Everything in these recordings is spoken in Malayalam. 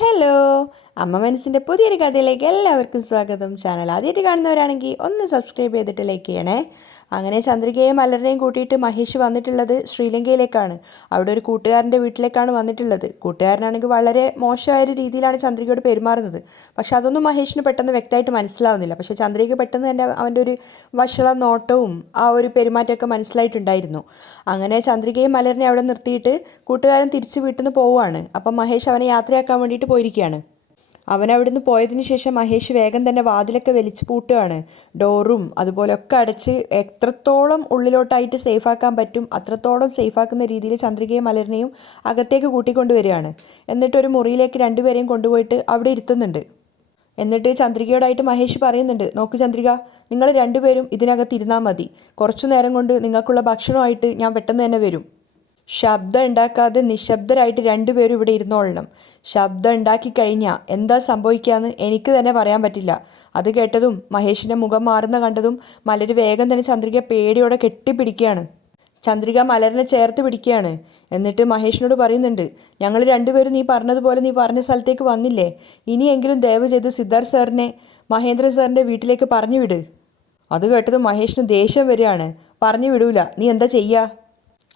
ഹലോ, അമ്മ മനസ്സിൻ്റെ പുതിയൊരു കഥയിലേക്ക് എല്ലാവർക്കും സ്വാഗതം. ചാനൽ ആദ്യമായിട്ട് കാണുന്നവരാണെങ്കിൽ ഒന്ന് സബ്സ്ക്രൈബ് ചെയ്തിട്ട് ലൈക്ക് ചെയ്യണേ. അങ്ങനെ ചന്ദ്രികയും മലറിനെയും കൂട്ടിയിട്ട് മഹേഷ് വന്നിട്ടുള്ളത് ശ്രീലങ്കയിലേക്കാണ്. അവിടെ ഒരു കൂട്ടുകാരൻ്റെ വീട്ടിലേക്കാണ് വന്നിട്ടുള്ളത്. കൂട്ടുകാരനാണെങ്കിൽ വളരെ മോശമായൊരു രീതിയിലാണ് ചന്ദ്രികയോട് പെരുമാറുന്നത്. പക്ഷെ അതൊന്നും മഹേഷിന് പെട്ടെന്ന് വ്യക്തമായിട്ട് മനസ്സിലാവുന്നില്ല. പക്ഷെ ചന്ദ്രികയ്ക്ക് പെട്ടെന്ന് തന്നെ അവൻ്റെ ഒരു വഷള നോട്ടവും ആ ഒരു പെരുമാറ്റമൊക്കെ മനസ്സിലായിട്ടുണ്ടായിരുന്നു. അങ്ങനെ ചന്ദ്രികയും മലറിനെ അവിടെ നിർത്തിയിട്ട് കൂട്ടുകാരൻ തിരിച്ച് വീട്ടിൽ നിന്ന് പോവുകയാണ്. അപ്പം മഹേഷ് അവനെ യാത്രയാക്കാൻ വേണ്ടിയിട്ട് പോയിരിക്കുകയാണ്. അവൻ അവിടുന്ന് പോയതിനു ശേഷം മഹേഷ് വേഗം തന്നെ വാതിലൊക്കെ വലിച്ചു പൂട്ടുകയാണ്. ഡോറും അതുപോലെയൊക്കെ അടച്ച് എത്രത്തോളം ഉള്ളിലോട്ടായിട്ട് സേഫാക്കാൻ പറ്റും അത്രത്തോളം സേഫാക്കുന്ന രീതിയിൽ ചന്ദ്രികയും മലറിനെയും അകത്തേക്ക് കൂട്ടിക്കൊണ്ടുവരികയാണ്. എന്നിട്ട് ഒരു മുറിയിലേക്ക് രണ്ടുപേരെയും കൊണ്ടുപോയിട്ട് അവിടെ ഇരുത്തുന്നുണ്ട്. എന്നിട്ട് ചന്ദ്രികയോടായിട്ട് മഹേഷ് പറയുന്നുണ്ട്, നോക്ക് ചന്ദ്രിക, നിങ്ങൾ രണ്ടുപേരും ഇതിനകത്ത് ഇരുന്നാൽ മതി. കുറച്ചു നേരം കൊണ്ട് നിങ്ങൾക്കുള്ള ഭക്ഷണമായിട്ട് ഞാൻ പെട്ടെന്ന് തന്നെ വരും. ശബ്ദം ഉണ്ടാക്കാതെ നിശബ്ദരായിട്ട് രണ്ടുപേരും ഇവിടെ ഇരുന്നോളണം. ശബ്ദം ഉണ്ടാക്കി കഴിഞ്ഞാൽ എന്താ സംഭവിക്കാന്ന് എനിക്ക് തന്നെ പറയാൻ പറ്റില്ല. അത് കേട്ടതും മഹേഷിൻ്റെ മുഖം മാറുന്ന കണ്ടതും മലര് വേഗം തന്നെ ചന്ദ്രിക പേടിയോടെ കെട്ടിപ്പിടിക്കുകയാണ്. ചന്ദ്രിക മലരിനെ ചേർത്ത് പിടിക്കുകയാണ്. എന്നിട്ട് മഹേഷിനോട് പറയുന്നുണ്ട്, ഞങ്ങൾ രണ്ടുപേരും നീ പറഞ്ഞതുപോലെ നീ പറഞ്ഞ സ്ഥലത്തേക്ക് വന്നില്ലേ, ഇനിയെങ്കിലും ദയവ് ചെയ്ത് സിദ്ധാർത്ഥ് സാറിനെ മഹേന്ദ്രൻ സാറിൻ്റെ വീട്ടിലേക്ക് പറഞ്ഞു വിട്. അത് കേട്ടതും മഹേഷിന് ദേഷ്യം വരികയാണ്. പറഞ്ഞു വിടൂല, നീ എന്താ ചെയ്യുക?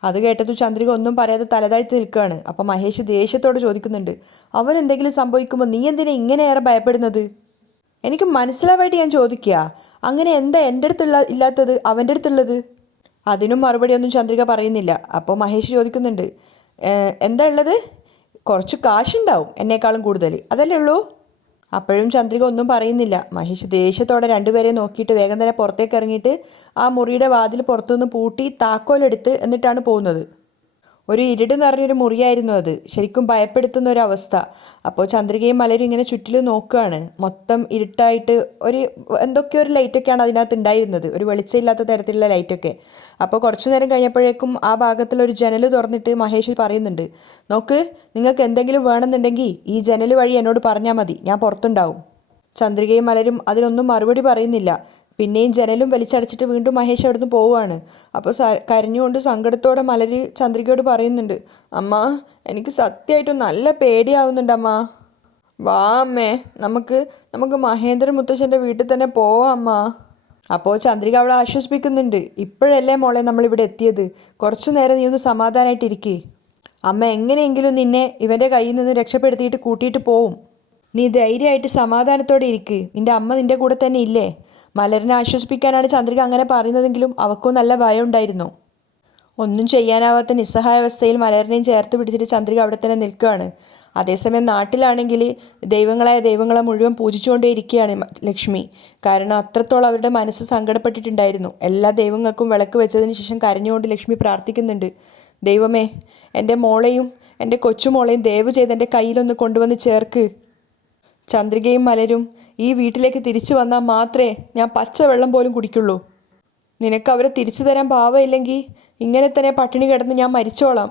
അത് കേട്ടതും ചന്ദ്രിക ഒന്നും പറയാതെ തലതാഴ്ത്തി നിൽക്കുകയാണ്. അപ്പം മഹേഷ് ദേഷ്യത്തോട് ചോദിക്കുന്നുണ്ട്, അവൻ എന്തെങ്കിലും സംഭവിക്കുമ്പോൾ നീ എന്തിനാ ഇങ്ങനെയേറെ ഭയപ്പെടുന്നത്? എനിക്ക് മനസ്സിലാവായിട്ട് ഞാൻ ചോദിക്കുക, അങ്ങനെ എന്താ എൻ്റെ അടുത്തുള്ള ഇല്ലാത്തത് അവൻ്റെ അടുത്തുള്ളത്? അതിനും മറുപടിയൊന്നും ചന്ദ്രിക പറയുന്നില്ല. അപ്പോൾ മഹേഷ് ചോദിക്കുന്നുണ്ട്, എന്താ ഉള്ളത്? കുറച്ച് കാശുണ്ടാവും എന്നേക്കാളും കൂടുതൽ, അതല്ലേ ഉള്ളൂ? അപ്പോഴും ചന്ദ്രിക ഒന്നും പറയുന്നില്ല. മഹേഷ് ദേഷ്യത്തോടെ രണ്ടുപേരെ നോക്കിയിട്ട് വേഗം തന്നെ പുറത്തേക്ക് ഇറങ്ങിയിട്ട് ആ മുറിയുടെ വാതിൽ പുറത്തുനിന്ന് പൂട്ടി താക്കോലെടുത്ത് എന്നിട്ടാണ് പോകുന്നത്. ഒരു ഇരുട് നിറഞ്ഞൊരു മുറിയായിരുന്നു അത്. ശരിക്കും ഭയപ്പെടുത്തുന്ന ഒരു അവസ്ഥ. അപ്പോൾ ചന്ദ്രികയും മലരും ഇങ്ങനെ ചുറ്റിലും നോക്കുകയാണ്. മൊത്തം ഇരുട്ടായിട്ട് എന്തൊക്കെയോ ഒരു ലൈറ്റൊക്കെയാണ് അതിനകത്ത് ഉണ്ടായിരുന്നത്, ഒരു വെളിച്ചമില്ലാത്ത തരത്തിലുള്ള ലൈറ്റൊക്കെ. അപ്പോൾ കുറച്ചു നേരം കഴിഞ്ഞപ്പോഴേക്കും ആ ഭാഗത്തുള്ളൊരു ജനൽ തുറന്നിട്ട് മഹേഷ് പറയുന്നുണ്ട്, നോക്ക്, നിങ്ങൾക്ക് എന്തെങ്കിലും വേണമെന്നുണ്ടെങ്കിൽ ഈ ജനൽ വഴി എന്നോട് പറഞ്ഞാൽ മതി, ഞാൻ പുറത്തുണ്ടാവും. ചന്ദ്രികയും മലരും അതിനൊന്നും മറുപടി പറയുന്നില്ല. പിന്നെയും ജനലും വലിച്ചടച്ചിട്ട് വീണ്ടും മഹേഷ് അവിടുന്ന് പോവുകയാണ്. അപ്പോൾ കരഞ്ഞുകൊണ്ട് സങ്കടത്തോടെ മലര് ചന്ദ്രികയോട് പറയുന്നുണ്ട്, അമ്മ, എനിക്ക് സത്യമായിട്ടും നല്ല പേടിയാവുന്നുണ്ട് അമ്മ. വാ അമ്മേ, നമുക്ക് മഹേന്ദ്രൻ മുത്തശ്ശൻ്റെ വീട്ടിൽ തന്നെ പോവാം അമ്മ. അപ്പോൾ ചന്ദ്രിക അവളെ ആശ്വസിപ്പിക്കുന്നുണ്ട്, ഇപ്പോഴല്ലേ മോളെ നമ്മളിവിടെ എത്തിയത്, കുറച്ചു നേരം നീ ഒന്ന് സമാധാനമായിട്ടിരിക്കേ. അമ്മ എങ്ങനെയെങ്കിലും നിന്നെ ഇവൻ്റെ കയ്യിൽ നിന്ന് രക്ഷപ്പെടുത്തിയിട്ട് കൂട്ടിയിട്ട് പോവും. നീ ധൈര്യമായിട്ട് സമാധാനത്തോടെ ഇരിക്ക്, നിൻ്റെ അമ്മ നിൻ്റെ കൂടെ തന്നെ ഇല്ലേ. മലരിനെ ആശ്വസിപ്പിക്കാനാണ് ചന്ദ്രിക അങ്ങനെ പറയുന്നതെങ്കിലും അവൾക്കും നല്ല ഭയം ഉണ്ടായിരുന്നു. ഒന്നും ചെയ്യാനാവാത്ത നിസ്സഹായാവസ്ഥയിൽ മലരിനെയും ചേർത്ത് പിടിച്ചിട്ട് ചന്ദ്രിക അവിടെ തന്നെ നിൽക്കുകയാണ്. അതേസമയം നാട്ടിലാണെങ്കിൽ ദൈവങ്ങളെ മുഴുവൻ പൂജിച്ചുകൊണ്ടേയിരിക്കുകയാണ് ലക്ഷ്മി. കാരണം അത്രത്തോളം അവരുടെ മനസ്സ് സങ്കടപ്പെട്ടിട്ടുണ്ടായിരുന്നു. എല്ലാ ദൈവങ്ങൾക്കും വിളക്ക് വെച്ചതിന് ശേഷം കരഞ്ഞുകൊണ്ട് ലക്ഷ്മി പ്രാർത്ഥിക്കുന്നുണ്ട്, ദൈവമേ, എൻ്റെ മോളെയും എൻ്റെ കൊച്ചുമോളെയും ദയവ് ചെയ്ത് എൻ്റെ കയ്യിലൊന്ന് കൊണ്ടുവന്ന് ചേർക്ക്. ചന്ദ്രികയും മലരും ഈ വീട്ടിലേക്ക് തിരിച്ചു വന്നാൽ മാത്രമേ ഞാൻ പച്ചവെള്ളം പോലും കുടിക്കുള്ളൂ. നിനക്ക് അവരെ തിരിച്ചു തരാൻ ഭാവമില്ലെങ്കിൽ ഇങ്ങനെ തന്നെ പട്ടിണി കിടന്ന് ഞാൻ മരിച്ചോളാം.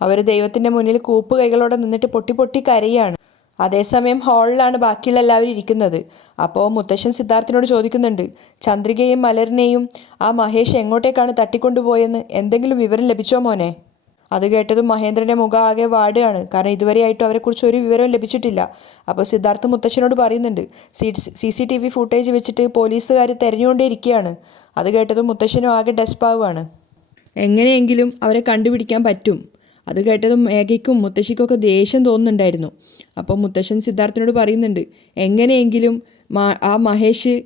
അവർ ദൈവത്തിൻ്റെ മുന്നിൽ കൂപ്പ് കൈകളോടെ നിന്നിട്ട് പൊട്ടി പൊട്ടി കരയാണ്. അതേസമയം ഹാളിലാണ് ബാക്കിയുള്ള എല്ലാവരും ഇരിക്കുന്നത്. അപ്പോൾ മുത്തശ്ശൻ സിദ്ധാർത്ഥിനോട് ചോദിക്കുന്നുണ്ട്, ചന്ദ്രികയും മലരിനെയും ആ മഹേഷ് എങ്ങോട്ടേക്കാണ് തട്ടിക്കൊണ്ടുപോയെന്ന് എന്തെങ്കിലും വിവരം ലഭിച്ചോ മോനെ? അത് കേട്ടതും മഹേന്ദ്രൻ്റെ മുഖം ആകെ വാടുകയാണ്. കാരണം ഇതുവരെയായിട്ടും അവരെക്കുറിച്ച് ഒരു വിവരവും ലഭിച്ചിട്ടില്ല. അപ്പോൾ സിദ്ധാർത്ഥ് മുത്തശ്ശനോട് പറയുന്നുണ്ട്, CCTV ഫുട്ടേജ് വെച്ചിട്ട് പോലീസുകാർ തെരഞ്ഞുകൊണ്ടേയിരിക്കുകയാണ്. അത് കേട്ടതും മുത്തശ്ശനും ആകെ ഡെസ്പാവുകയാണ്. എങ്ങനെയെങ്കിലും അവരെ കണ്ടുപിടിക്കാൻ പറ്റും. അത് കേട്ടതും മേഘയ്ക്കും മുത്തശ്ശിക്കൊക്കെ ദേഷ്യം തോന്നുന്നുണ്ടായിരുന്നു. അപ്പോൾ മുത്തശ്ശൻ സിദ്ധാർത്ഥിനോട് പറയുന്നുണ്ട്, എങ്ങനെയെങ്കിലും ആ മഹേഷ്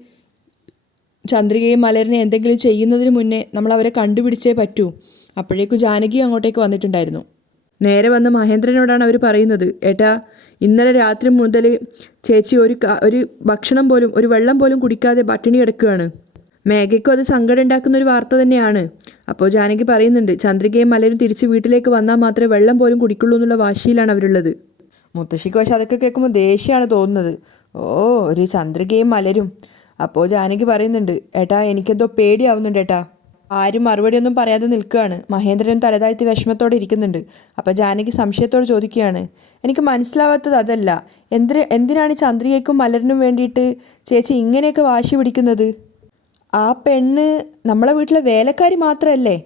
ചന്ദ്രികയും മലരിനെ എന്തെങ്കിലും ചെയ്യുന്നതിന് മുന്നേ നമ്മൾ അവരെ കണ്ടുപിടിച്ചേ പറ്റൂ. അപ്പോഴേക്കും ജാനകിയും അങ്ങോട്ടേക്ക് വന്നിട്ടുണ്ടായിരുന്നു. നേരെ വന്ന് മഹേന്ദ്രനോടാണ് അവർ പറയുന്നത്, ഏട്ടാ, ഇന്നലെ രാത്രി മുതൽ ചേച്ചി ഒരു ഭക്ഷണം പോലും ഒരു വെള്ളം പോലും കുടിക്കാതെ പട്ടിണി കിടക്കുകയാണ്. മേഘയ്ക്കും അത് സങ്കടം ഉണ്ടാക്കുന്ന ഒരു വാർത്ത തന്നെയാണ്. അപ്പോൾ ജാനകി പറയുന്നുണ്ട്, ചന്ദ്രികയും മലരും തിരിച്ച് വീട്ടിലേക്ക് വന്നാൽ മാത്രമേ വെള്ളം പോലും കുടിക്കുള്ളൂ എന്നുള്ള വാശിയിലാണ് അവരുള്ളത്. മുത്തശ്ശിക്ക് പക്ഷെ അതൊക്കെ കേൾക്കുമ്പോൾ ദേഷ്യമാണ് തോന്നുന്നത്. ഒരു ചന്ദ്രികയും മലരും. അപ്പോൾ ജാനകി പറയുന്നുണ്ട്, ഏട്ടാ, എനിക്കെന്തോ പേടിയാവുന്നുണ്ട് ഏട്ടാ. ആരും മറുപടിയൊന്നും പറയാതെ നിൽക്കുകയാണ്. മഹേന്ദ്രൻ തലതാഴ്ത്തി വിഷമത്തോടെ ഇരിക്കുന്നുണ്ട്. അപ്പോൾ ജാനകി സംശയത്തോട് ചോദിക്കുകയാണ്, എനിക്ക് മനസ്സിലാവാത്തത് അതല്ല, എന്തിനാണ് ചന്ദ്രികയ്ക്കും മലരിനും വേണ്ടിയിട്ട് ചേച്ചി ഇങ്ങനെയൊക്കെ വാശി പിടിക്കുന്നത്? ആ പെണ്ണ് നമ്മളെ വീട്ടിലെ വേലക്കാരി മാത്രമല്ലേ?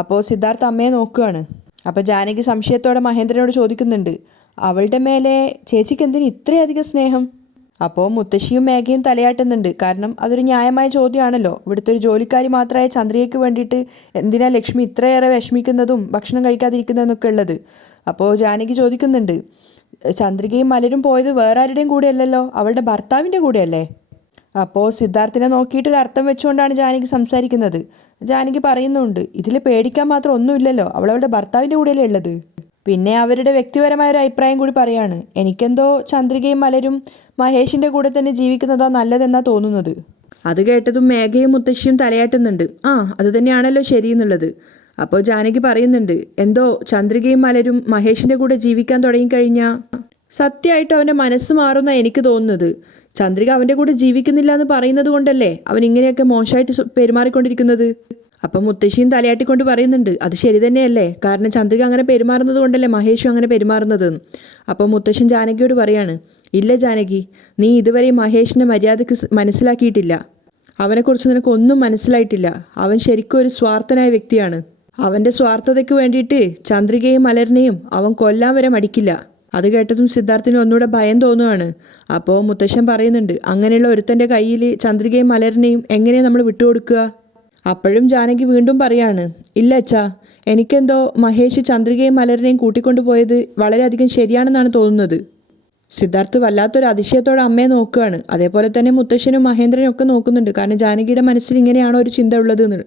അപ്പോൾ സിദ്ധാർത്ഥ അമ്മയെ നോക്കുകയാണ്. അപ്പോൾ ജാനകി സംശയത്തോടെ മഹേന്ദ്രനോട് ചോദിക്കുന്നുണ്ട്, അവളുടെ മേലെ ചേച്ചിക്ക് എന്തിന് ഇത്രയധികം സ്നേഹം? അപ്പോൾ മുത്തശ്ശിയും മേഘയും തലയാട്ടുന്നുണ്ട്. കാരണം അതൊരു ന്യായമായ ചോദ്യമാണല്ലോ. ഇവിടുത്തെ ഒരു ജോലിക്കാരി മാത്രമായ ചന്ദ്രികയ്ക്ക് വേണ്ടിയിട്ട് എന്തിനാ ലക്ഷ്മി ഇത്രയേറെ വിഷമിക്കുന്നതും ഭക്ഷണം കഴിക്കാതിരിക്കുന്നതെന്നൊക്കെ ഉള്ളത്. അപ്പോൾ ജാനകി ചോദിക്കുന്നുണ്ട്, ചന്ദ്രികയും മലരും പോയത് വേറെ ആരുടെയും കൂടെ അല്ലല്ലോ, അവളുടെ ഭർത്താവിൻ്റെ കൂടെയല്ലേ? അപ്പോൾ സിദ്ധാർത്ഥിനെ നോക്കിയിട്ടൊരു അർത്ഥം വെച്ചുകൊണ്ടാണ് ജാനകി സംസാരിക്കുന്നത്. ജാനകി പറയുന്നുണ്ട്, ഇതിൽ പേടിക്കാൻ മാത്രം ഒന്നുമില്ലല്ലോ, അവളവളുടെ ഭർത്താവിൻ്റെ കൂടെയല്ലേ ഉള്ളത്. പിന്നെ അവരുടെ വ്യക്തിപരമായ ഒരു അഭിപ്രായം കൂടി പറയാണ്, എനിക്കെന്തോ ചന്ദ്രികയും മലരും മഹേഷിൻ്റെ കൂടെ തന്നെ ജീവിക്കുന്നതാ നല്ലതെന്നാ തോന്നുന്നത്. അത് കേട്ടതും മേഘയും മുത്തശ്ശിയും തലയാട്ടുന്നുണ്ട്. അത് തന്നെയാണല്ലോ ശരിയെന്നുള്ളത്. അപ്പോൾ ജാനകി പറയുന്നുണ്ട്, എന്തോ ചന്ദ്രികയും മലരും മഹേഷിൻ്റെ കൂടെ ജീവിക്കാൻ തുടങ്ങിക്കഴിഞ്ഞാൽ സത്യമായിട്ടും അവൻ്റെ മനസ്സ് മാറുമെന്നാണ് എനിക്ക് തോന്നുന്നത്. ചന്ദ്രിക അവൻ്റെ കൂടെ ജീവിക്കുന്നില്ല എന്ന് പറയുന്നത് കൊണ്ടല്ലേ അവൻ ഇങ്ങനെയൊക്കെ മോശമായിട്ട് പെരുമാറിക്കൊണ്ടിരിക്കുന്നത്. അപ്പം മുത്തശ്ശിയും തലയാട്ടിക്കൊണ്ട് പറയുന്നുണ്ട്, അത് ശരി തന്നെയല്ലേ, കാരണം ചന്ദ്രിക അങ്ങനെ പെരുമാറുന്നത് കൊണ്ടല്ലേ മഹേഷും അങ്ങനെ പെരുമാറുന്നത്. അപ്പോൾ മുത്തശ്ശൻ ജാനകിയോട് പറയാണ്, ഇല്ല ജാനകി, നീ ഇതുവരെ മഹേഷിനെ മര്യാദയ്ക്ക് മനസ്സിലാക്കിയിട്ടില്ല. അവനെക്കുറിച്ച് നിനക്കൊന്നും മനസ്സിലായിട്ടില്ല. അവൻ ശരിക്കും ഒരു സ്വാർത്ഥനായ വ്യക്തിയാണ്. അവൻ്റെ സ്വാർത്ഥതയ്ക്ക് വേണ്ടിയിട്ട് ചന്ദ്രികയും മലരിനെയും അവൻ കൊല്ലാൻ വരെ മടിക്കില്ല. അത് കേട്ടതും സിദ്ധാർത്ഥിന് ഒന്നുകൂടെ ഭയം തോന്നുകയാണ്. അപ്പോൾ മുത്തശ്ശൻ പറയുന്നുണ്ട്, അങ്ങനെയുള്ള ഒരുത്തൻ്റെ കയ്യിൽ ചന്ദ്രികയും മലരിനെയും എങ്ങനെയാണ് നമ്മൾ വിട്ടുകൊടുക്കുക? അപ്പോഴും ജാനകി വീണ്ടും പറയാണ്, ഇല്ല അച്ഛാ, എനിക്കെന്തോ മഹേഷ് ചന്ദ്രികയും മലരിനെയും കൂട്ടിക്കൊണ്ടുപോയത് വളരെയധികം ശരിയാണെന്നാണ് തോന്നുന്നത്. സിദ്ധാർത്ഥ് വല്ലാത്തൊരു അതിശയത്തോടെ അമ്മയെ നോക്കുകയാണ്. അതേപോലെ തന്നെ മുത്തശ്ശനും മഹേന്ദ്രനും ഒക്കെ നോക്കുന്നുണ്ട്. കാരണം ജാനകിയുടെ മനസ്സിൽ ഇങ്ങനെയാണോ ഒരു ചിന്ത ഉള്ളത് എന്ന്.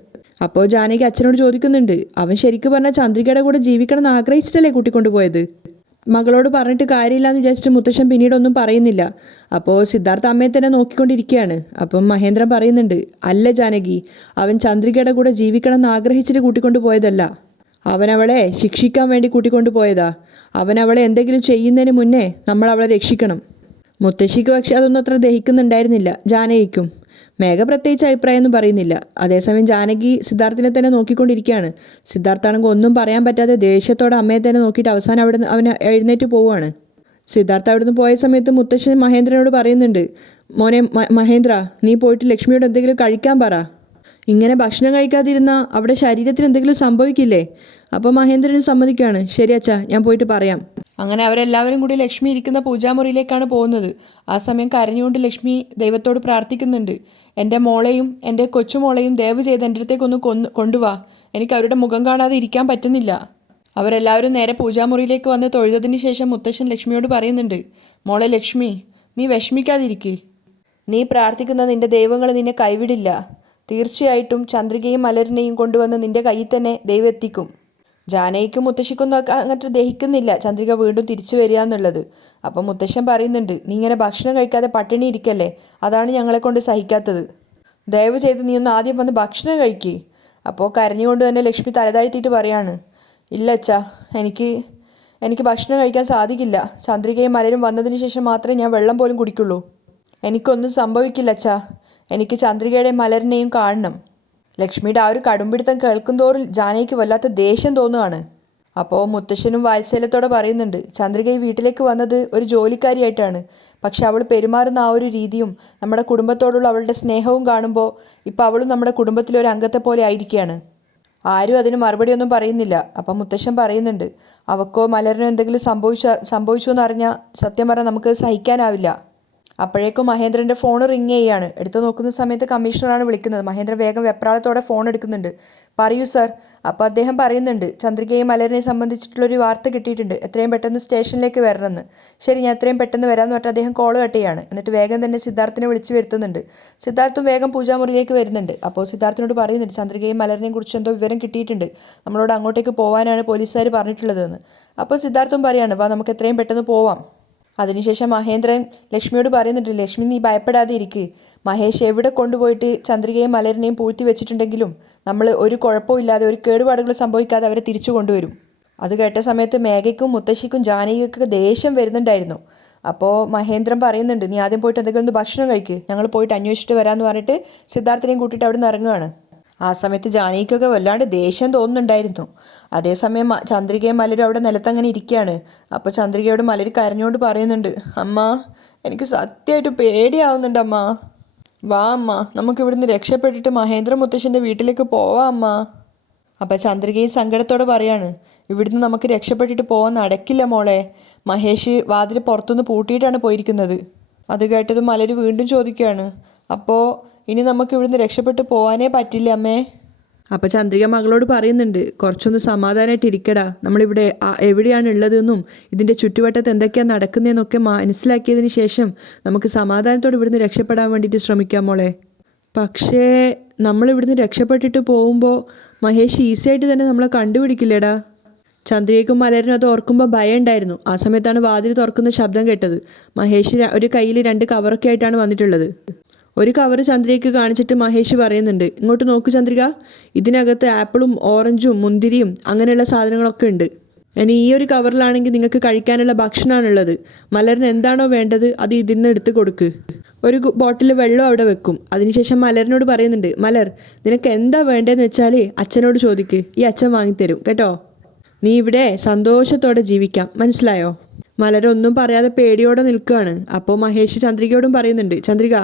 അപ്പോൾ ജാനകി അച്ഛനോട് ചോദിക്കുന്നുണ്ട്, അവൻ ശരിക്കും പറഞ്ഞാൽ ചന്ദ്രികയുടെ കൂടെ ജീവിക്കണം എന്ന് ആഗ്രഹിച്ചിട്ടല്ലേ കൂട്ടിക്കൊണ്ടുപോയത്? മകളോട് പറഞ്ഞിട്ട് കാര്യമില്ലാന്ന് വിചാരിച്ചിട്ട് മുത്തശ്ശൻ പിന്നീടൊന്നും പറയുന്നില്ല. അപ്പോൾ സിദ്ധാർത്ഥ അമ്മയെ തന്നെ നോക്കിക്കൊണ്ടിരിക്കുകയാണ്. അപ്പം മഹേന്ദ്രൻ പറയുന്നുണ്ട്, അല്ല ജാനകി, അവൻ ചന്ദ്രികയുടെ കൂടെ ജീവിക്കണം എന്ന് ആഗ്രഹിച്ചിട്ട് കൂട്ടിക്കൊണ്ടു പോയതല്ല. അവനവളെ ശിക്ഷിക്കാൻ വേണ്ടി കൂട്ടിക്കൊണ്ടു പോയതാ. അവനവളെ എന്തെങ്കിലും ചെയ്യുന്നതിന് മുന്നേ നമ്മൾ അവളെ രക്ഷിക്കണം. മുത്തശ്ശിക്ക് പക്ഷെ അതൊന്നും അത്ര ദഹിക്കുന്നുണ്ടായിരുന്നില്ല. ജാനകിക്കും മേഘ പ്രത്യേകിച്ച് അഭിപ്രായമൊന്നും പറയുന്നില്ല. അതേസമയം ജാനകി സിദ്ധാർത്ഥിനെ തന്നെ നോക്കിക്കൊണ്ടിരിക്കുകയാണ്. സിദ്ധാർത്ഥാണെങ്കിൽ ഒന്നും പറയാൻ പറ്റാതെ ദേഷ്യത്തോടെ അമ്മയെ തന്നെ നോക്കിയിട്ട് അവസാനം അവന് എഴുന്നേറ്റ് പോവുകയാണ്. സിദ്ധാർത്ഥ അവിടുന്ന് പോയ സമയത്ത് മുത്തശ്ശൻ മഹേന്ദ്രനോട് പറയുന്നുണ്ട്, മോനെ മഹേന്ദ്ര, നീ പോയിട്ട് ലക്ഷ്മിയോട് എന്തെങ്കിലും കഴിക്കാൻ പറ. ഇങ്ങനെ ഭക്ഷണം കഴിക്കാതിരുന്നാൽ അവിടെ ശരീരത്തിന് എന്തെങ്കിലും സംഭവിക്കില്ലേ? അപ്പോൾ മഹേന്ദ്രന് സമ്മതിക്കുകയാണ്. ശരി അച്ഛാ, ഞാൻ പോയിട്ട് പറയാം. അങ്ങനെ അവരെല്ലാവരും കൂടി ലക്ഷ്മി ഇരിക്കുന്ന പൂജാമുറിയിലേക്കാണ് പോകുന്നത്. ആ സമയം കരഞ്ഞുകൊണ്ട് ലക്ഷ്മി ദൈവത്തോട് പ്രാർത്ഥിക്കുന്നുണ്ട്, എൻ്റെ മോളെയും എൻ്റെ കൊച്ചുമോളെയും ദയവ് ചെയ്ത് എൻ്റെ അടുത്തേക്കൊന്ന് കൊണ്ടുവാ. എനിക്ക് അവരുടെ മുഖം കാണാതെ ഇരിക്കാൻ പറ്റുന്നില്ല. അവരെല്ലാവരും നേരെ പൂജാമുറിയിലേക്ക് വന്ന് തൊഴുതതിന് ശേഷം മുത്തശ്ശൻ ലക്ഷ്മിയോട് പറയുന്നുണ്ട്, മോളെ ലക്ഷ്മി, നീ വിഷമിക്കാതിരിക്കുക. നീ പ്രാർത്ഥിക്കുന്ന നിൻ്റെ ദൈവങ്ങൾ നിന്നെ കൈവിടില്ല. തീർച്ചയായിട്ടും ചന്ദ്രികയും മലരിനെയും കൊണ്ടുവന്ന് നിൻ്റെ കയ്യിൽ തന്നെ ദൈവം എത്തിക്കും. ജാനകിക്കും മുത്തശ്ശിക്കൊന്നും അങ്ങോട്ട് ദഹിക്കുന്നില്ല ചന്ദ്രിക വീണ്ടും തിരിച്ചു വരിക എന്നുള്ളത്. അപ്പം മുത്തശ്ശൻ പറയുന്നുണ്ട്, നീ ഇങ്ങനെ ഭക്ഷണം കഴിക്കാതെ പട്ടിണി ഇരിക്കല്ലേ, അതാണ് ഞങ്ങളെ കൊണ്ട് സഹിക്കാത്തത്. ദയവ് ചെയ്ത് നീ ഒന്ന് ആദ്യം വന്ന് ഭക്ഷണം കഴിക്കുക. അപ്പോൾ കരഞ്ഞുകൊണ്ട് തന്നെ ലക്ഷ്മി തലതാഴ്ത്തിയിട്ട് പറയാണ്, ഇല്ല അച്ഛാ, എനിക്ക് ഭക്ഷണം കഴിക്കാൻ സാധിക്കില്ല. ചന്ദ്രികയും മലരും വന്നതിന് ശേഷം മാത്രമേ ഞാൻ വെള്ളം പോലും കുടിക്കുള്ളൂ. എനിക്കൊന്നും സംഭവിക്കില്ല അച്ഛാ, എനിക്ക് ചന്ദ്രികയുടെയും മലരിനെയും കാണണം. ലക്ഷ്മിയുടെ ആ ഒരു കടുംപിടുത്തം കേൾക്കുന്തോറും ജാനകിക്ക് വല്ലാത്ത ദേഷ്യം തോന്നുകയാണ്. അപ്പോൾ മുത്തശ്ശനും വാത്സല്യത്തോടെ പറയുന്നുണ്ട്, ചന്ദ്രിക ഈ വീട്ടിലേക്ക് വന്നത് ഒരു ജോലിക്കാരിയായിട്ടാണ്. പക്ഷെ അവൾ പെരുമാറുന്ന ആ ഒരു രീതിയും നമ്മുടെ കുടുംബത്തോടുള്ള അവളുടെ സ്നേഹവും കാണുമ്പോൾ ഇപ്പോൾ അവളും നമ്മുടെ കുടുംബത്തിലെ ഒരു അംഗത്തെ പോലെ ആയിരിക്കുകയാണ്. ആരും അതിന് മറുപടിയൊന്നും പറയുന്നില്ല. അപ്പം മുത്തശ്ശൻ പറയുന്നുണ്ട്, അവക്കോ മലരിനോ എന്തെങ്കിലും സംഭവിച്ചു എന്നറിഞ്ഞാൽ സത്യം പറഞ്ഞാൽ നമുക്ക് സഹിക്കാനാവില്ല. അപ്പോഴേക്കും മഹേന്ദ്രൻ്റെ ഫോൺ റിങ് ചെയ്യുകയാണ്. എടുത്തു നോക്കുന്ന സമയത്ത് കമ്മീഷണറാണ് വിളിക്കുന്നത്. മഹേന്ദ്രൻ വേഗം വെപ്രാളത്തോടെ ഫോൺ എടുക്കുന്നുണ്ട്. പറയൂ സാർ. അപ്പോൾ അദ്ദേഹം പറയുന്നുണ്ട്, ചന്ദ്രികയും മലരിനെ സംബന്ധിച്ചിട്ടുള്ളൊരു വാർത്ത കിട്ടിയിട്ടുണ്ട്, എത്രയും പെട്ടെന്ന് സ്റ്റേഷനിലേക്ക് വരണമെന്ന്. ശരി, ഞാൻ എത്രയും പെട്ടെന്ന് വരാമെന്ന് പറഞ്ഞിട്ട് അദ്ദേഹം കോൾ കട്ട് ചെയ്യുകയാണ്. എന്നിട്ട് വേഗം തന്നെ സിദ്ധാർത്ഥിനെ വിളിച്ച് വരുത്തുന്നുണ്ട്. സിദ്ധാർത്ഥും വേഗം പൂജാമുറിയിലേക്ക് വരുന്നുണ്ട്. അപ്പോൾ സിദ്ധാർത്ഥിനോട് പറയുന്നുണ്ട്, ചന്ദ്രികയും മലരിനെയും കുറിച്ച് എന്തോ വിവരം കിട്ടിയിട്ടുണ്ട്, നമ്മളോട് അങ്ങോട്ടേക്ക് പോകാനാണ് പോലീസുകാർ പറഞ്ഞിട്ടുള്ളതെന്ന്. അപ്പോൾ സിദ്ധാർത്ഥും പറയാണ്, വാ നമുക്ക് എത്രയും പെട്ടെന്ന് പോവാം. അതിനുശേഷം മഹേന്ദ്രൻ ലക്ഷ്മിയോട് പറയുന്നുണ്ട്, ലക്ഷ്മി നീ ഭയപ്പെടാതെ ഇരിക്കുക. മഹേഷ് എവിടെ കൊണ്ടുപോയിട്ട് ചന്ദ്രികയും മലരിനെയും പൂഴ്ത്തി വെച്ചിട്ടുണ്ടെങ്കിലും നമ്മൾ ഒരു കുഴപ്പമില്ലാതെ ഒരു കേടുപാടുകൾ സംഭവിക്കാതെ അവരെ തിരിച്ചു കൊണ്ടുവരും. അത് കേട്ട സമയത്ത് മേഘയ്ക്കും മുത്തശ്ശിക്കും ജാനകിക്കൊക്കെ ദേഷ്യം വരുന്നുണ്ടായിരുന്നു. അപ്പോൾ മഹേന്ദ്രൻ പറയുന്നുണ്ട്, നീ ആദ്യം പോയിട്ട് എന്തെങ്കിലും ഒന്ന് ഭക്ഷണം കഴിക്കുക, ഞങ്ങൾ പോയിട്ട് അന്വേഷിച്ചിട്ട് വരാമെന്ന് പറഞ്ഞിട്ട് സിദ്ധാർത്ഥിനെയും കൂട്ടിയിട്ട് അവിടെ നിന്ന് ഇറങ്ങുകയാണ്. ആ സമയത്ത് ജാനകിക്കൊക്കെ വല്ലാണ്ട് ദേഷ്യം തോന്നുന്നുണ്ടായിരുന്നു. അതേസമയം ചന്ദ്രികയും മലരും അവിടെ നിലത്തങ്ങനെ ഇരിക്കുകയാണ്. അപ്പോൾ ചന്ദ്രികയോട് മലര് കരഞ്ഞുകൊണ്ട് പറയുന്നുണ്ട്, അമ്മ എനിക്ക് സത്യമായിട്ട് പേടിയാവുന്നുണ്ട് അമ്മ. വാ അമ്മ, നമുക്കിവിടുന്ന് രക്ഷപ്പെട്ടിട്ട് മഹേന്ദ്ര മുത്തശ്ശൻ്റെ വീട്ടിലേക്ക് പോവാം അമ്മ. അപ്പോൾ ചന്ദ്രികയും സങ്കടത്തോടെ പറയാണ്, ഇവിടുന്ന് നമുക്ക് രക്ഷപ്പെട്ടിട്ട് പോകാൻ നടക്കില്ല മോളെ. മഹേഷ് വാതിൽ പുറത്തുനിന്ന് പൂട്ടിയിട്ടാണ് പോയിരിക്കുന്നത്. അത് കേട്ടതും മലര് വീണ്ടും ചോദിക്കുകയാണ്, അപ്പോൾ ഇനി നമുക്ക് ഇവിടുന്ന് രക്ഷപ്പെട്ട് പോകാനേ പറ്റില്ല അമ്മേ. അപ്പോൾ ചന്ദ്രിക മകളോട് പറയുന്നുണ്ട്, കുറച്ചൊന്ന് സമാധാനമായിട്ട് ഇരിക്കടാ. നമ്മളിവിടെ എവിടെയാണ് ഉള്ളതെന്നും ഇതിൻ്റെ ചുറ്റുവട്ടത്ത് എന്തൊക്കെയാണ് നടക്കുന്നതെന്നൊക്കെ മനസ്സിലാക്കിയതിന് ശേഷം നമുക്ക് സമാധാനത്തോടെ ഇവിടുന്ന് രക്ഷപ്പെടാൻ വേണ്ടിയിട്ട് ശ്രമിക്കാം മോളെ. പക്ഷേ നമ്മളിവിടുന്ന് രക്ഷപ്പെട്ടിട്ട് പോകുമ്പോൾ മഹേഷ് ഈസിയായിട്ട് തന്നെ നമ്മളെ കണ്ടുപിടിക്കില്ലേടാ. ചന്ദ്രികയ്ക്കും മലരിനും അത് ഓർക്കുമ്പോൾ ഭയം ഉണ്ടായിരുന്നു. ആ സമയത്താണ് വാതിൽ തുറക്കുന്ന ശബ്ദം കേട്ടത്. മഹേഷ് ഒരു കയ്യിൽ 2 കവറൊക്കെ ആയിട്ടാണ് വന്നിട്ടുള്ളത്. ഒരു കവർ ചന്ദ്രികയ്ക്ക് കാണിച്ചിട്ട് മഹേഷ് പറയുന്നുണ്ട്, ഇങ്ങോട്ട് നോക്ക് ചന്ദ്രിക, ഇതിനകത്ത് ആപ്പിളും ഓറഞ്ചും മുന്തിരിയും അങ്ങനെയുള്ള സാധനങ്ങളൊക്കെ ഉണ്ട്. ഇനി ഈ ഒരു കവറിലാണെങ്കിൽ നിങ്ങൾക്ക് കഴിക്കാനുള്ള ഭക്ഷണമാണുള്ളത്. മലരിന് എന്താണോ വേണ്ടത് അത് ഇതിൽ നിന്ന് എടുത്ത് കൊടുക്ക്. ഒരു ബോട്ടിൽ വെള്ളം അവിടെ വെക്കും. അതിനുശേഷം മലരിനോട് പറയുന്നുണ്ട്, മലർ നിനക്ക് എന്താ വേണ്ടതെന്ന് വെച്ചാൽ അച്ഛനോട് ചോദിക്ക്, ഈ അച്ഛൻ വാങ്ങിത്തരും കേട്ടോ. നീ ഇവിടെ സന്തോഷത്തോടെ ജീവിക്കാം, മനസ്സിലായോ? മലരൊന്നും പറയാതെ പേടിയോടെ നിൽക്കുകയാണ്. അപ്പോൾ മഹേഷ് ചന്ദ്രികയോടും പറയുന്നുണ്ട്, ചന്ദ്രിക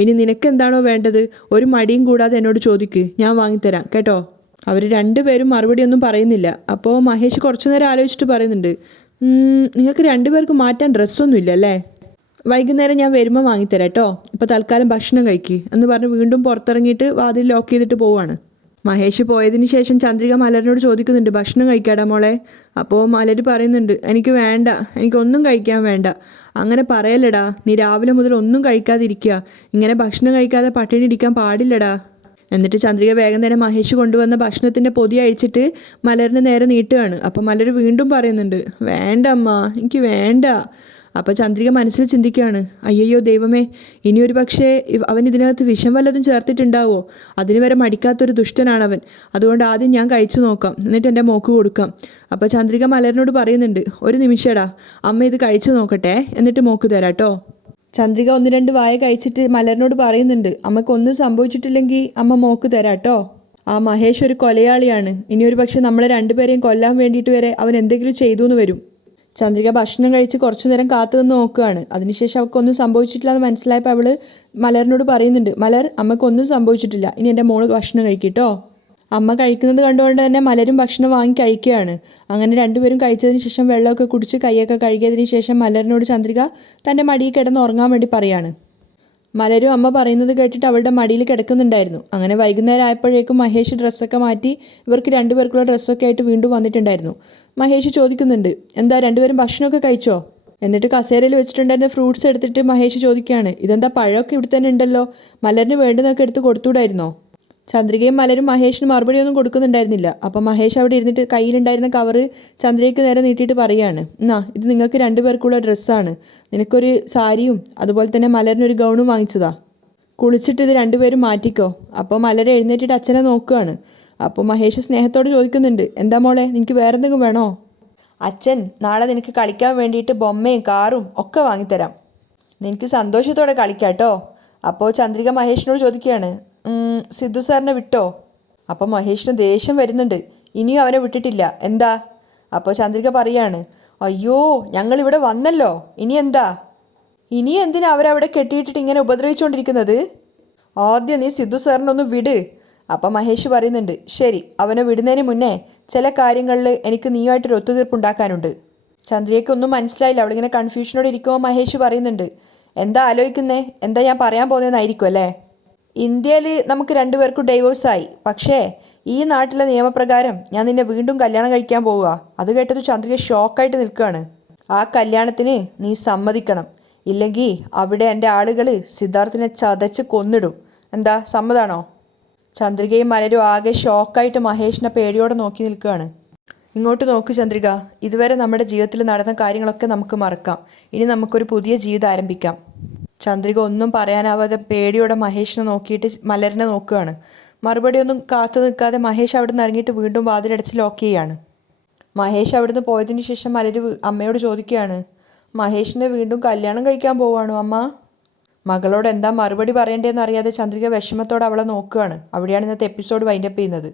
ഇനി നിനക്ക് എന്താണോ വേണ്ടത് ഒരു മടിയും കൂടാതെ എന്നോട് ചോദിക്ക്, ഞാൻ വാങ്ങിത്തരാം കേട്ടോ. അവർ രണ്ടുപേരും മറുപടി ഒന്നും പറയുന്നില്ല. അപ്പോൾ മഹേഷ് കുറച്ചു നേരം ആലോചിച്ചിട്ട് പറയുന്നുണ്ട്, നിങ്ങൾക്ക് രണ്ടുപേർക്ക് മാറ്റാൻ ഡ്രസ്സൊന്നും ഇല്ല അല്ലേ? വൈകുന്നേരം ഞാൻ വരുമ്പോൾ വാങ്ങിത്തരാം കേട്ടോ. ഇപ്പോൾ തൽക്കാലം ഭക്ഷണം കഴിക്കുക എന്ന് പറഞ്ഞ് വീണ്ടും പുറത്തിറങ്ങിയിട്ട് വാതിൽ ലോക്ക് ചെയ്തിട്ട് പോവാണ്. മഹേഷ് പോയതിന് ശേഷം ചന്ദ്രിക മലരിനോട് ചോദിക്കുന്നുണ്ട്, ഭക്ഷണം കഴിക്കാടാ മോളെ. അപ്പോൾ മലര് പറയുന്നുണ്ട്, എനിക്ക് വേണ്ട, എനിക്കൊന്നും കഴിക്കാൻ വേണ്ട. അങ്ങനെ പറയല്ലടാ, നീ രാവിലെ മുതൽ ഒന്നും കഴിക്കാതിരിക്കുക. ഇങ്ങനെ ഭക്ഷണം കഴിക്കാതെ പട്ടിണി ഇരിക്കാൻ പാടില്ലടാ. എന്നിട്ട് ചന്ദ്രിക വേഗം തന്നെ മഹേഷ് കൊണ്ടുവന്ന ഭക്ഷണത്തിൻ്റെ പൊതി അഴിച്ചിട്ട് മലരിന് നേരെ നീട്ടുകയാണ്. അപ്പോൾ മലർ വീണ്ടും പറയുന്നുണ്ട്, വേണ്ട അമ്മ, എനിക്ക് വേണ്ട. അപ്പോൾ ചന്ദ്രിക മനസ്സിൽ ചിന്തിക്കുകയാണ്, അയ്യോ ദൈവമേ, ഇനിയൊരു പക്ഷേ അവൻ ഇതിനകത്ത് വിഷം വല്ലതും ചേർത്തിട്ടുണ്ടാവോ? അതിന് വരെ മടിക്കാത്തൊരു ദുഷ്ടനാണവൻ. അതുകൊണ്ട് ആദ്യം ഞാൻ കഴിച്ചു നോക്കാം, എന്നിട്ട് എൻ്റെ മോക്ക് കൊടുക്കാം. അപ്പോൾ ചന്ദ്രിക മലരിനോട് പറയുന്നുണ്ട്, ഒരു നിമിഷടാ, അമ്മ ഇത് കഴിച്ചു നോക്കട്ടെ, എന്നിട്ട് മോക്ക് തരാം കേട്ടോ. ചന്ദ്രിക 1-2 വായ കഴിച്ചിട്ട് മലരിനോട് പറയുന്നുണ്ട്, അമ്മക്കൊന്നും സംഭവിച്ചിട്ടില്ലെങ്കിൽ അമ്മ മോക്ക് തരാം കേട്ടോ. ആ മഹേഷ് ഒരു കൊലയാളിയാണ്. ഇനിയൊരു പക്ഷെ നമ്മളെ രണ്ടുപേരെയും കൊല്ലാൻ വേണ്ടിയിട്ട് വരെ അവൻ എന്തെങ്കിലും ചെയ്തു എന്ന് വരും. ചന്ദ്രിക ഭക്ഷണം കഴിച്ച് കുറച്ചു നേരം കാത്തു നിന്ന് നോക്കുകയാണ്. അതിനുശേഷം അവൾക്കൊന്നും സംഭവിച്ചിട്ടില്ല എന്ന് മനസ്സിലായപ്പോൾ അവൾ മലരിനോട് പറയുന്നുണ്ട്, മലർ അമ്മക്കൊന്നും സംഭവിച്ചിട്ടില്ല, ഇനി എൻ്റെ മോള് ഭക്ഷണം കഴിക്കട്ടോ. അമ്മ കഴിക്കുന്നത് കണ്ടുകൊണ്ട് തന്നെ മലരും ഭക്ഷണം വാങ്ങി കഴിക്കുകയാണ്. അങ്ങനെ രണ്ടുപേരും കഴിച്ചതിന് ശേഷം വെള്ളമൊക്കെ കുടിച്ച് കൈയൊക്കെ കഴുകിയതിന് ശേഷം മലരിനോട് ചന്ദ്രിക തൻ്റെ മടിയിൽ കിടന്ന് ഉറങ്ങാൻ വേണ്ടി പറയാണ്. മലരും അമ്മ പറയുന്നത് കേട്ടിട്ട് അവളുടെ മടിയിൽ കിടക്കുന്നുണ്ടായിരുന്നു. അങ്ങനെ വൈകുന്നേരം ആയപ്പോഴേക്കും മഹേഷ് ഡ്രസ്സൊക്കെ മാറ്റി ഇവർക്ക് രണ്ടുപേർക്കുള്ള ഡ്രസ്സൊക്കെ ആയിട്ട് വീണ്ടും വന്നിട്ടുണ്ടായിരുന്നു. മഹേഷ് ചോദിക്കുന്നുണ്ട്, എന്താ രണ്ടുപേരും ഭക്ഷണമൊക്കെ കഴിച്ചോ? എന്നിട്ട് കസേരയിൽ വെച്ചിട്ടുണ്ടായിരുന്ന ഫ്രൂട്ട്സ് എടുത്തിട്ട് മഹേഷ് ചോദിക്കുകയാണ്, ഇതെന്താ പഴമൊക്കെ ഇവിടെ തന്നെ ഉണ്ടല്ലോ, മലരിന് വേണ്ടുന്നതൊക്കെ എടുത്ത് കൊടുത്തുകൂടായിരുന്നോ? ചന്ദ്രികയും മലരും മഹേഷിന് മറുപടി ഒന്നും കൊടുക്കുന്നുണ്ടായിരുന്നില്ല. അപ്പം മഹേഷ് അവിടെ ഇരുന്നിട്ട് കയ്യിലുണ്ടായിരുന്ന കവറ് ചന്ദ്രികയ്ക്ക് നേരെ നീട്ടിയിട്ട് പറയുകയാണ്, എന്നാ ഇത് നിങ്ങൾക്ക് രണ്ടുപേർക്കുള്ള ഡ്രസ്സാണ്. നിനക്കൊരു സാരിയും അതുപോലെ തന്നെ മലരിനൊരു ഗൗണും വാങ്ങിച്ചതാ. കുളിച്ചിട്ട് ഇത് രണ്ടുപേരും മാറ്റിക്കോ. അപ്പോൾ മലർ എഴുന്നേറ്റിട്ട് അച്ഛനെ നോക്കുകയാണ്. അപ്പോൾ മഹേഷ് സ്നേഹത്തോട് ചോദിക്കുന്നുണ്ട്, എന്താ മോളെ, നിനക്ക് വേറെ എന്തെങ്കിലും വേണോ? അച്ഛൻ നാളെ നിനക്ക് കളിക്കാൻ വേണ്ടിയിട്ട് ബൊമ്മയും കാറും ഒക്കെ വാങ്ങിത്തരാം. നിനക്ക് സന്തോഷത്തോടെ കളിക്കാം കേട്ടോ. അപ്പോൾ ചന്ദ്രിക മഹേഷിനോട് ചോദിക്കുകയാണ്, സിദ്ധു സാറിനെ വിട്ടോ? അപ്പോൾ മഹേഷിന് ദേഷ്യം വരുന്നുണ്ട്. ഇനിയും അവനെ വിട്ടിട്ടില്ല, എന്താ? അപ്പോൾ ചന്ദ്രിക പറയാണ്, അയ്യോ ഞങ്ങളിവിടെ വന്നല്ലോ, ഇനി എന്താ? ഇനി എന്തിനാ അവരവിടെ കെട്ടിയിട്ടിട്ട് ഇങ്ങനെ ഉപദ്രവിച്ചുകൊണ്ടിരിക്കുന്നത്? ആദ്യം നീ സിദ്ധു സാറിനൊന്ന് വിട്. അപ്പം മഹേഷ് പറയുന്നുണ്ട്, ശരി, അവനെ വിടുന്നതിന് മുന്നേ ചില കാര്യങ്ങളിൽ എനിക്ക് നീയുമായിട്ടൊരു ഒത്തുതീർപ്പുണ്ടാക്കാനുണ്ട്. ചന്ദ്രികയ്ക്കൊന്നും മനസ്സിലായില്ല. അവളിങ്ങനെ കൺഫ്യൂഷനോടെ ഇരിക്കുമ്പോൾ മഹേഷ് പറയുന്നുണ്ട്, എന്താ ആലോചിക്കുന്നേ? എന്താ ഞാൻ പറയാൻ പോകുന്നതെന്നായിരിക്കും അല്ലേ? ഇന്ത്യയിൽ നമുക്ക് രണ്ടുപേർക്കും ഡൈവോഴ്സായി. പക്ഷേ ഈ നാട്ടിലെ നിയമപ്രകാരം ഞാൻ നിന്നെ വീണ്ടും കല്യാണം കഴിക്കാൻ പോവുക. അത് കേട്ടത് ചന്ദ്രിക ഷോക്കായിട്ട് നിൽക്കുകയാണ്. ആ കല്യാണത്തിന് നീ സമ്മതിക്കണം, ഇല്ലെങ്കിൽ അവിടെ എൻ്റെ ആളുകൾ സിദ്ധാർത്ഥിനെ ചതച്ച് കൊന്നിടും. എന്താ, സമ്മതാണോ? ചന്ദ്രികയും മലരും ആകെ ഷോക്കായിട്ട് മഹേഷിനെ പേടിയോടെ നോക്കി നിൽക്കുകയാണ്. ഇങ്ങോട്ട് നോക്ക് ചന്ദ്രിക, ഇതുവരെ നമ്മുടെ ജീവിതത്തിൽ നടന്ന കാര്യങ്ങളൊക്കെ നമുക്ക് മറക്കാം. ഇനി നമുക്കൊരു പുതിയ ജീവിതം ആരംഭിക്കാം. ചന്ദ്രിക ഒന്നും പറയാനാവാതെ പേടിയോടെ മഹേഷിനെ നോക്കിയിട്ട് മലരിനെ നോക്കുകയാണ്. മറുപടിയൊന്നും കാത്തു നിൽക്കാതെ മഹേഷ് അവിടെ നിന്ന് ഇറങ്ങിയിട്ട് വീണ്ടും വാതിലടച്ച് ലോക്ക് ചെയ്യുകയാണ്. മഹേഷ് അവിടുന്ന് പോയതിന് ശേഷം മലര് അമ്മയോട് ചോദിക്കുകയാണ്, മഹേഷിനെ വീണ്ടും കല്യാണം കഴിക്കാൻ പോവാണോ അമ്മ? മകളോട് എന്താ മറുപടി പറയേണ്ടതെന്ന് അറിയാതെ ചന്ദ്രിക വിഷമത്തോടെ അവളെ നോക്കുകയാണ്. അവിടെയാണ് ഇന്നത്തെ എപ്പിസോഡ് വൈൻഡപ്പ് ചെയ്യുന്നത്.